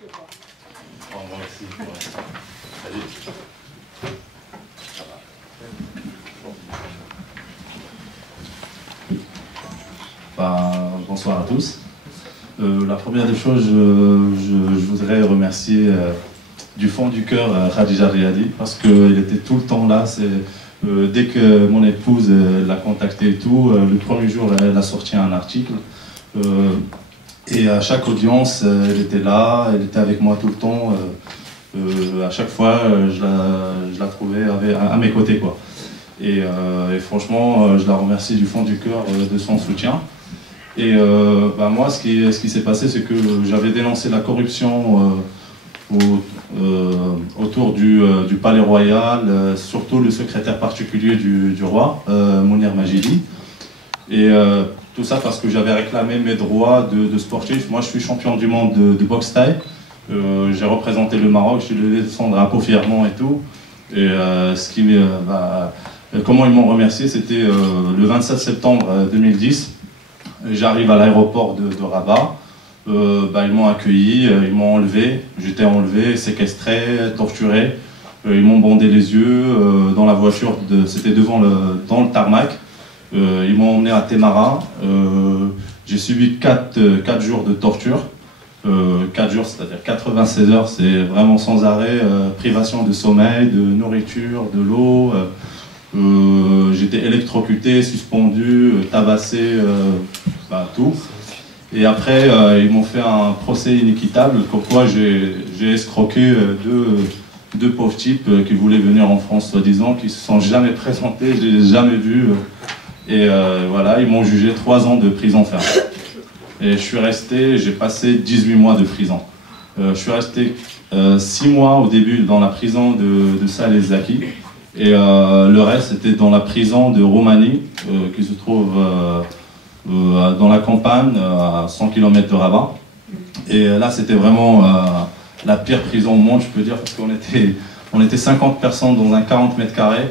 Oh, moi aussi. Ouais. Allez. Bonsoir à tous. La première des choses, je voudrais remercier du fond du cœur Khadija Riadi parce qu'il était tout le temps là. Dès que mon épouse l'a contacté et tout, le premier jour, elle a sorti un article. Et à chaque audience, elle était là, elle était avec moi tout le temps. À chaque fois, je la trouvais à mes côtés, quoi. Et franchement, je la remercie du fond du cœur de son soutien. Et moi, ce qui s'est passé, c'est que j'avais dénoncé la corruption autour du palais royal, surtout le secrétaire particulier du roi, Mounir Majidi. Et tout ça parce que j'avais réclamé mes droits de sportif. Moi, je suis champion du monde de boxe thaï. J'ai représenté le Maroc, j'ai levé son drapeau fièrement et tout. Et comment ils m'ont remercié, c'était le 27 septembre 2010. J'arrive à l'aéroport de Rabat. Ils m'ont accueilli, ils m'ont enlevé. J'étais enlevé, séquestré, torturé. Ils m'ont bandé les yeux dans la voiture, c'était dans le tarmac. Ils m'ont emmené à Témara. J'ai subi 4 jours de torture. 4 jours, c'est-à-dire 96 heures, c'est vraiment sans arrêt, privation de sommeil, de nourriture, de l'eau. J'étais électrocuté, suspendu, tabassé, tout. Et après, ils m'ont fait un procès inéquitable, comme quoi j'ai escroqué deux pauvres types qui voulaient venir en France, soi-disant, qui ne se sont jamais présentés, je ne les ai jamais vus. Et voilà, ils m'ont jugé 3 ans de prison ferme. Et j'ai passé 18 mois de prison. Je suis resté 6 mois au début dans la prison de Salé-Zaki. Et le reste était dans la prison de Roumanie, qui se trouve dans la campagne, à 100 km de Rabat. Et là, c'était vraiment la pire prison au monde, je peux dire, parce qu'on était 50 personnes dans un 40 mètres carrés.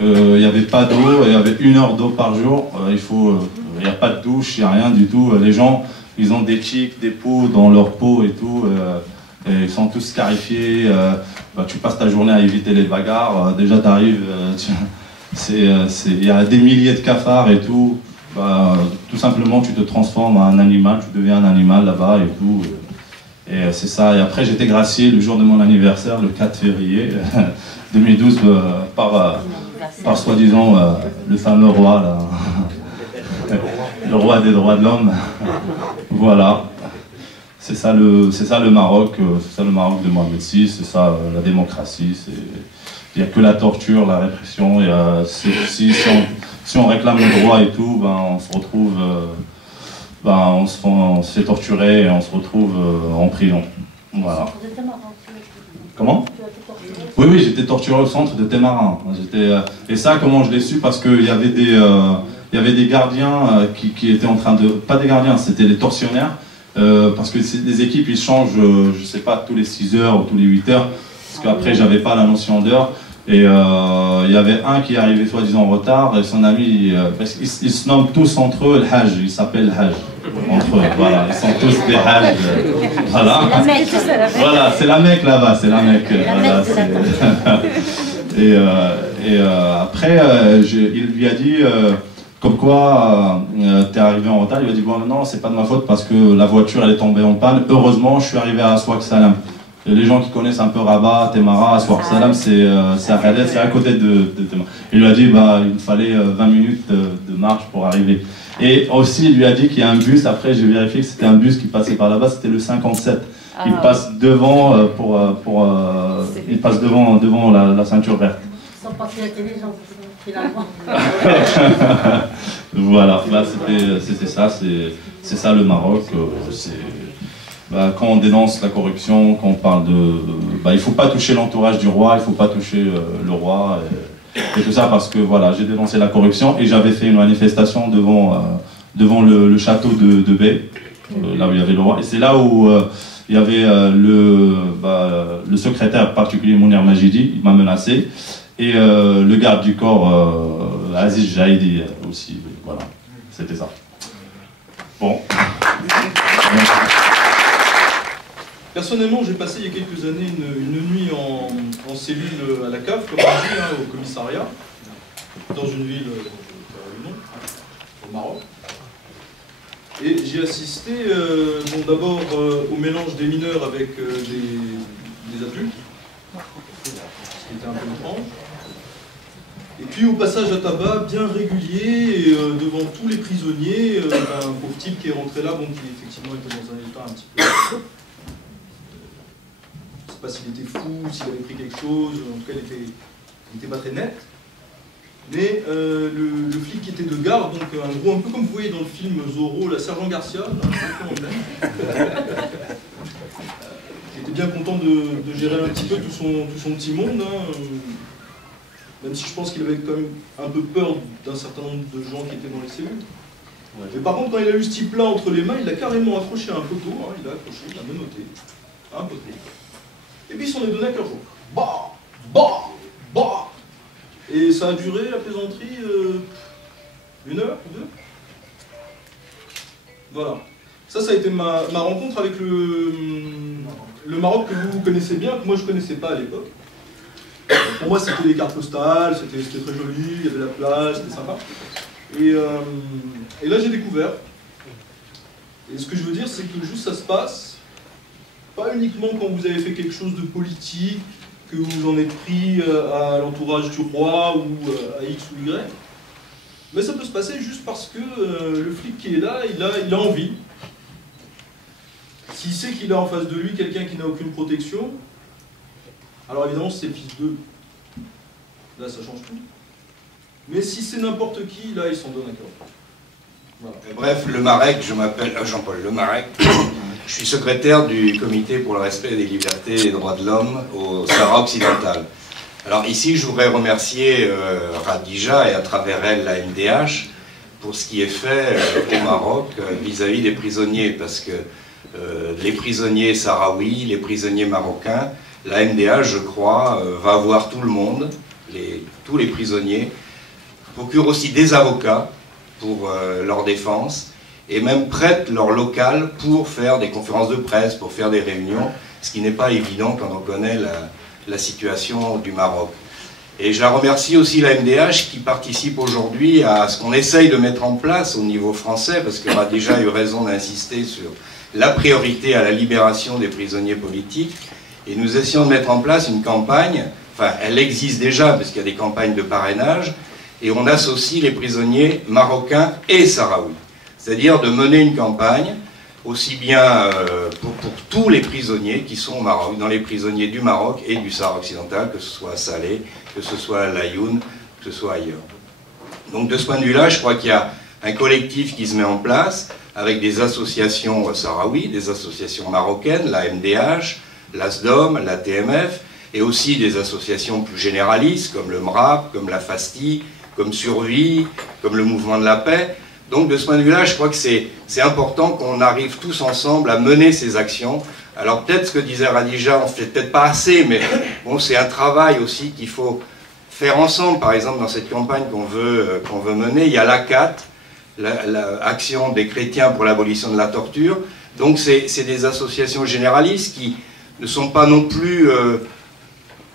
Il n'y avait pas d'eau, il y avait 1 heure d'eau par jour. Il n'y a pas de douche, il n'y a rien du tout. Les gens, ils ont des tiques, des poux dans leur peau et tout. Et ils sont tous scarifiés. Tu passes ta journée à éviter les bagarres. Déjà, tu arrives, il y a des milliers de cafards et tout. Tout simplement, tu te transformes en un animal, tu deviens un animal là-bas et tout. Et c'est ça. Et après, j'étais gracié le jour de mon anniversaire, le 4 février 2012, par soi-disant le fameux roi, là. Le roi des droits de l'homme. Voilà. C'est ça le Maroc, c'est ça le Maroc de Mohamed VI, c'est ça la démocratie. Il n'y a que la torture, la répression. Si on réclame le droit et tout, on se retrouve, on se fait torturer et on se retrouve en prison. Voilà. Comment ? Oui, j'étais torturé au centre de Témarin. Et ça, comment je l'ai su ? Parce qu'il y avait des gardiens qui étaient en train de... Pas des gardiens, c'était les tortionnaires. Parce que les équipes, ils changent, je sais pas, tous les 6 heures ou tous les 8 heures. Parce qu'après, j'avais pas la notion d'heure. Et il y avait un qui arrivait soi-disant en retard, et son ami, ils se nomment tous entre eux le Hajj, ils s'appellent le Hajj. Entre eux, voilà, ils sont tous des Hajj. Voilà, voilà, c'est la Mecque là-bas, c'est la Mecque. Voilà, et après, il lui a dit, comme quoi, t'es arrivé en retard, il lui a dit, bon, non, c'est pas de ma faute parce que la voiture, elle est tombée en panne. Heureusement, je suis arrivé à Souak Salam. Et les gens qui connaissent un peu Rabat, Témara, Souak Salam, c'est à Khaled, c'est à côté de Témara. Il lui a dit, il fallait 20 minutes de marche pour arriver. Et aussi, il lui a dit qu'il y a un bus, après j'ai vérifié que c'était un bus qui passait par là-bas, c'était le 57. Il passe devant, il passe devant la ceinture verte. Ils sont pas si intelligents, finalement. Voilà, là c'était ça, c'est ça le Maroc. Quand on dénonce la corruption, quand on parle il ne faut pas toucher l'entourage du roi, il ne faut pas toucher le roi et tout ça parce que voilà, j'ai dénoncé la corruption et j'avais fait une manifestation devant le château de Bey, là où il y avait le roi. Et c'est là où il y avait le secrétaire particulier Mounir Majidi, il m'a menacé, et le garde du corps Aziz Jaïdi aussi, voilà, c'était ça. Bon. Personnellement, j'ai passé il y a quelques années une nuit en cellule à la cave, comme on dit, hein, au commissariat, dans une ville, au Maroc. Et j'ai assisté bon, d'abord au mélange des mineurs avec des adultes, ce qui était un peu étrange. Et puis au passage à tabac bien régulier devant tous les prisonniers, un pauvre type qui est rentré là, bon, qui effectivement était dans un état un petit peu... je ne sais pas s'il était fou, s'il avait pris quelque chose, en tout cas il n'était pas très net. Mais le flic qui était de garde, donc un gros, un peu comme vous voyez dans le film Zorro, la Sergent Garcia, qui était bien content de gérer un petit peu tout son petit monde, hein, même si je pense qu'il avait quand même un peu peur d'un certain nombre de gens qui étaient dans les cellules. Ouais. Mais par contre, quand il a eu ce type-là entre les mains, il l'a carrément accroché à un poteau, hein, il l'a accroché, il l'a menotté à un poteau. Et puis il s'en est donné à cœur jour. Bah, bah, bah. Et ça a duré, la plaisanterie, 1 heure ou 2. Voilà. Ça a été ma rencontre avec le Maroc que vous connaissez bien, que moi je ne connaissais pas à l'époque. Pour moi, c'était des cartes postales, c'était très joli, il y avait la plage, c'était sympa. Et là, j'ai découvert. Et ce que je veux dire, c'est que juste ça se passe, pas uniquement quand vous avez fait quelque chose de politique, que vous en êtes pris à l'entourage du roi ou à X ou Y. Mais ça peut se passer juste parce que le flic qui est là, il a envie. S'il sait qu'il a en face de lui quelqu'un qui n'a aucune protection, alors évidemment c'est fils d'eux. Là ça change tout. Mais si c'est n'importe qui, là il s'en donne à cœur. Voilà. Bref, Le Marek, je m'appelle Jean-Paul Le Marek. Je suis secrétaire du Comité pour le respect des libertés et des droits de l'homme au Sahara occidental. Alors ici, je voudrais remercier Radija et à travers elle la MDH pour ce qui est fait au Maroc vis-à-vis des prisonniers, parce que les prisonniers sahraouis, les prisonniers marocains, la MDH, je crois, va voir tout le monde, tous les prisonniers, procure aussi des avocats pour leur défense, et même prêtent leur local pour faire des conférences de presse, pour faire des réunions, ce qui n'est pas évident quand on connaît la situation du Maroc. Et je la remercie aussi la MDH qui participe aujourd'hui à ce qu'on essaye de mettre en place au niveau français, parce qu'elle a déjà eu raison d'insister sur la priorité à la libération des prisonniers politiques, et nous essayons de mettre en place une campagne, enfin elle existe déjà parce qu'il y a des campagnes de parrainage, et on associe les prisonniers marocains et sahraouis. C'est-à-dire de mener une campagne, aussi bien pour tous les prisonniers qui sont au Maroc, dans les prisonniers du Maroc et du Sahara occidental, que ce soit à Salé, que ce soit à Laayoune, que ce soit ailleurs. Donc de ce point de vue-là, je crois qu'il y a un collectif qui se met en place, avec des associations sahraouis, des associations marocaines, la MDH, l'ASDOM, la TMF, et aussi des associations plus généralistes, comme le MRAP, comme la FASTI, comme Survie, comme le Mouvement de la Paix. Donc de ce point de vue-là, je crois que c'est important qu'on arrive tous ensemble à mener ces actions. Alors peut-être ce que disait Radija, on ne fait peut-être pas assez, mais bon, c'est un travail aussi qu'il faut faire ensemble. Par exemple, dans cette campagne qu'on veut mener, il y a l'ACAT, l'Action des chrétiens pour l'abolition de la torture. Donc c'est des associations généralistes qui ne sont pas non plus,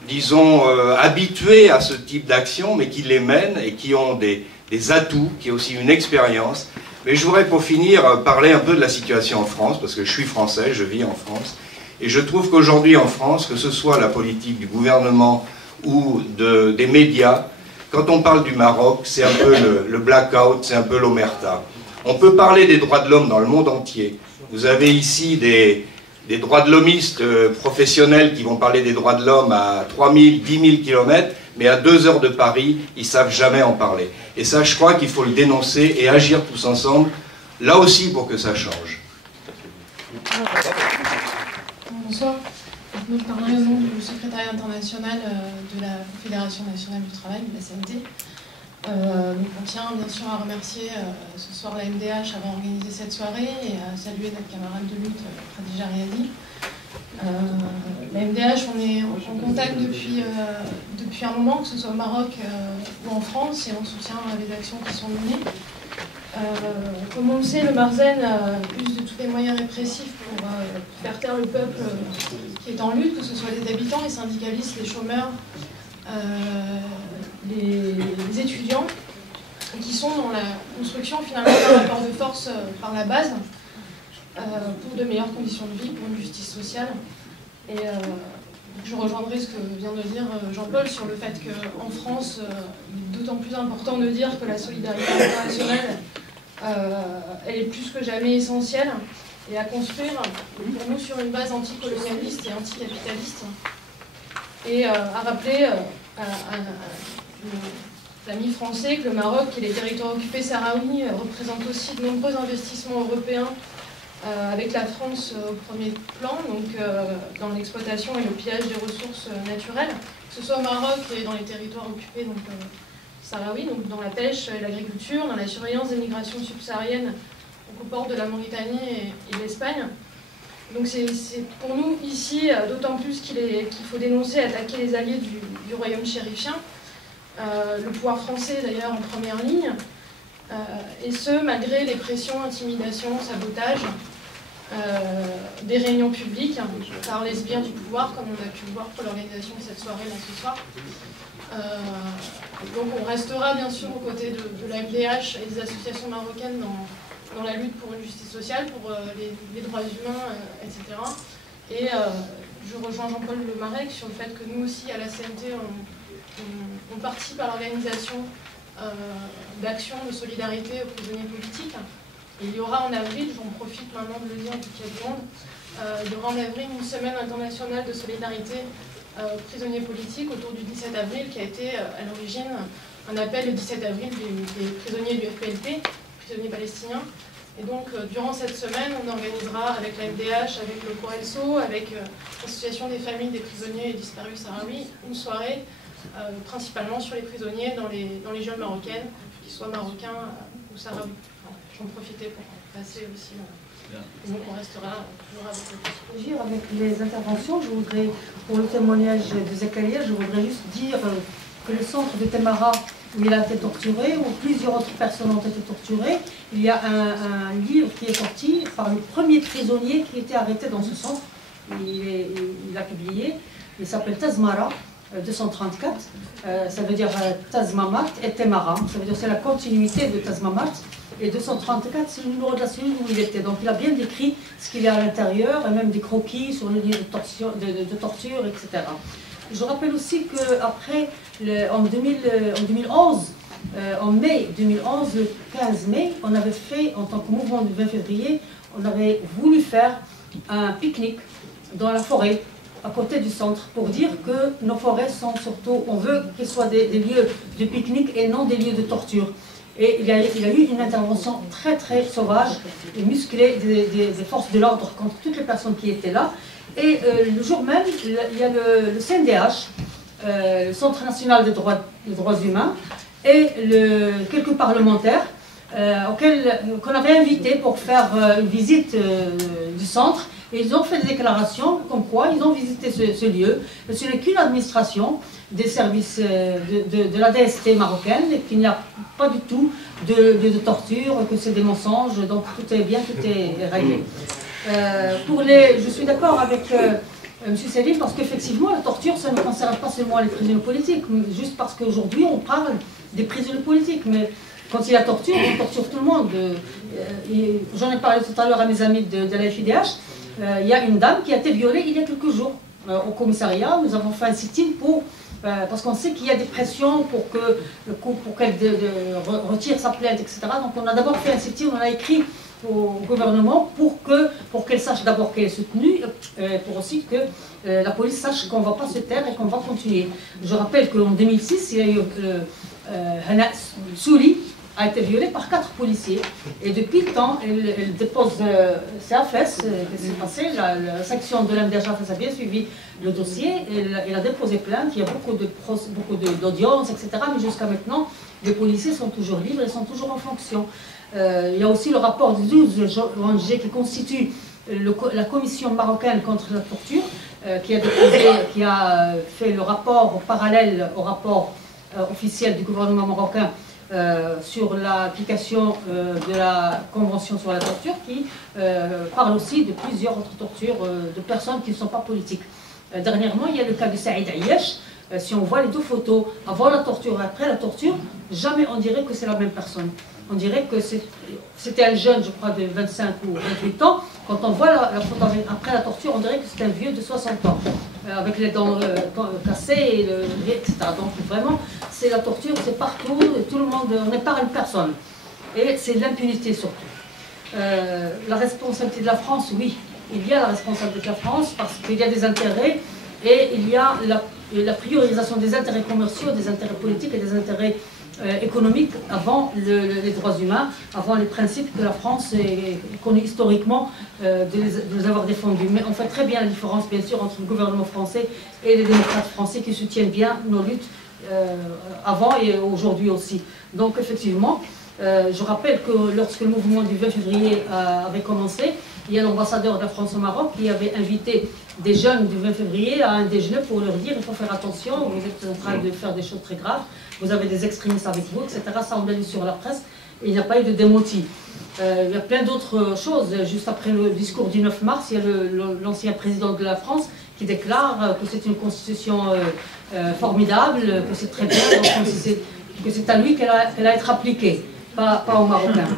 disons, habituées à ce type d'action, mais qui les mènent et qui ont des atouts, qui ont aussi une expérience. Mais je voudrais pour finir parler un peu de la situation en France, parce que je suis français, je vis en France, et je trouve qu'aujourd'hui en France, que ce soit la politique du gouvernement ou des médias, quand on parle du Maroc, c'est un peu le blackout, c'est un peu l'omerta. On peut parler des droits de l'homme dans le monde entier. Vous avez ici des droits de l'hommistes professionnels qui vont parler des droits de l'homme à 3000, 10 000 km, mais à 2 heures de Paris, ils ne savent jamais en parler. Et ça, je crois qu'il faut le dénoncer et agir tous ensemble, là aussi pour que ça change. Bonsoir. Nous parlons au nom du secrétariat international de la Confédération nationale du travail, de la CNT. Donc on tient bien sûr à remercier ce soir la MDH avoir organisé cette soirée et à saluer notre camarade de lutte, Khadija Riadi. La MDH, on est en contact depuis un moment, que ce soit au Maroc ou en France, et on soutient les actions qui sont menées. Comme on le sait, le Marzen use de tous les moyens répressifs pour faire taire le peuple qui est en lutte, que ce soit les habitants, les syndicalistes, les chômeurs, les étudiants, qui sont dans la construction finalement d'un rapport de force par la base pour de meilleures conditions de vie, pour une justice sociale. Et je rejoindrai ce que vient de dire Jean-Paul sur le fait qu'en France, il est d'autant plus important de dire que la solidarité internationale, elle est plus que jamais essentielle et à construire pour nous sur une base anticolonialiste et anticapitaliste. Et à rappeler à l'ami français que le Maroc et les territoires occupés sahraouis représentent aussi de nombreux investissements européens avec la France au premier plan, donc dans l'exploitation et le pillage des ressources naturelles, que ce soit au Maroc et dans les territoires occupés donc, sahraouis, donc dans la pêche et l'agriculture, dans la surveillance des migrations subsahariennes au port de la Mauritanie et de l'Espagne. Donc c'est pour nous ici d'autant plus qu'il faut dénoncer et attaquer les alliés du royaume chérifien, le pouvoir français d'ailleurs en première ligne, et ce malgré les pressions, intimidations, sabotages, des réunions publiques par les sbires du pouvoir, comme on a pu le voir pour l'organisation de cette soirée là ce soir. Donc on restera bien sûr aux côtés de la MDH et des associations marocaines dans la lutte pour une justice sociale, pour les droits humains, etc. Et je rejoins Jean-Paul Le Marec sur le fait que nous aussi à la CNT on participe à l'organisation d'actions de solidarité aux prisonniers politiques. Et il y aura en avril, j'en profite maintenant de le dire vu qu'il y a du monde, il y aura en avril une semaine internationale de solidarité aux prisonniers politiques autour du 17 avril qui a été à l'origine un appel le 17 avril des prisonniers du FPLP, prisonniers palestiniens. Et donc durant cette semaine, on organisera avec la MDH, avec le CORELSO, avec l'association des familles des prisonniers disparus sahraouis, une soirée principalement sur les prisonniers dans les geôles marocaines, qu'ils soient marocains ou sahraouis. J'en profitais pour passer aussi. Et donc on restera toujours avec le avec les interventions. Je voudrais, pour le témoignage de Zakaria, je voudrais juste dire que le centre de Temara, où il a été torturé, où plusieurs autres personnes ont été torturées, il y a un livre qui est sorti par le premier prisonnier qui était arrêté dans ce centre. Il a publié, il s'appelle Tazmara. 234, ça veut dire Tazmamat et Temara, ça veut dire c'est la continuité de Tazmamat, et 234 c'est le numéro de la cellule où il était, donc il a bien décrit ce qu'il y a à l'intérieur, et même des croquis sur le lieu de torture, etc. Je rappelle aussi qu'après, en 2011, en mai 2011, le 15 mai, on avait fait, en tant que mouvement du 20 février, on avait voulu faire un pique-nique dans la forêt, à côté du centre, pour dire que nos forêts sont surtout, on veut qu'elles soient des lieux de pique-nique et non des lieux de torture. Et il y a eu une intervention très très sauvage et musclée des forces de l'ordre contre toutes les personnes qui étaient là. Et le jour même, il y a le CNDH, le Centre national des droits humains, et quelques parlementaires qu'on avait invités pour faire une visite du centre. Et ils ont fait des déclarations comme quoi ils ont visité ce lieu. Ce n'est qu'une administration des services de la DST marocaine et qu'il n'y a pas du tout de torture, que c'est des mensonges, donc tout est bien, tout est réglé. Je suis d'accord avec M. Selim parce qu'effectivement la torture ça ne concerne pas seulement les prisonniers politiques, juste parce qu'aujourd'hui on parle des prisonniers politiques, mais quand il y a torture, on torture tout le monde. J'en ai parlé tout à l'heure à mes amis de la FIDH. Il y a une dame qui a été violée il y a quelques jours au commissariat. Nous avons fait un sit-in parce qu'on sait qu'il y a des pressions pour qu'elle retire sa plainte, etc. Donc on a d'abord fait un sit-in, on a écrit au gouvernement pour qu'elle sache d'abord qu'elle est soutenue, pour aussi que la police sache qu'on ne va pas se taire et qu'on va continuer. Je rappelle qu'en 2006, il y a eu Hana Souli, a été violée par 4 policiers. Et depuis le temps, elle dépose ses affaires, qu'est-ce qui s'est passé, la section de l'MDH a bien suivi le dossier, elle a déposé plainte, il y a beaucoup d'audiences, etc. Mais jusqu'à maintenant, les policiers sont toujours libres et sont toujours en fonction. Il y a aussi le rapport des 12 ONG qui constitue la commission marocaine contre la torture, qui a fait le rapport parallèle au rapport officiel du gouvernement marocain sur l'application de la Convention sur la torture qui parle aussi de plusieurs autres tortures de personnes qui ne sont pas politiques. Dernièrement, il y a le cas de Saïd Ayesh. Si on voit les deux photos, avant la torture et après la torture, jamais on dirait que c'est la même personne. On dirait que c'était un jeune, je crois, de 25 ou 28 ans. Quand on voit la photo après la torture, on dirait que c'est un vieux de 60 ans, avec les dents cassées, etc. Donc vraiment, c'est la torture, c'est partout, tout le monde, on n'épargne personne. Et c'est l'impunité surtout. La responsabilité de la France, oui, il y a la responsabilité de la France parce qu'il y a des intérêts et il y a la priorisation des intérêts commerciaux, des intérêts politiques et des intérêts économiques avant les droits humains, avant les principes que la France est connue historiquement de les avoir défendus. Mais on fait très bien la différence, bien sûr, entre le gouvernement français et les démocrates français qui soutiennent bien nos luttes avant et aujourd'hui aussi. Donc effectivement, je rappelle que lorsque le mouvement du 20 février avait commencé, il y a l'ambassadeur de la France au Maroc qui avait invité des jeunes du 20 février à un déjeuner pour leur dire il faut faire attention, vous êtes en train de faire des choses très graves, vous avez des extrémistes avec vous, etc. Ça on l'a lu sur la presse et il n'y a pas eu de démenti. Il y a plein d'autres choses. Juste après le discours du 9 mars, il y a l'ancien président de la France qui déclare que c'est une constitution formidable, que c'est très bien, donc que c'est à lui qu'elle a à être appliquée, pas aux Marocains.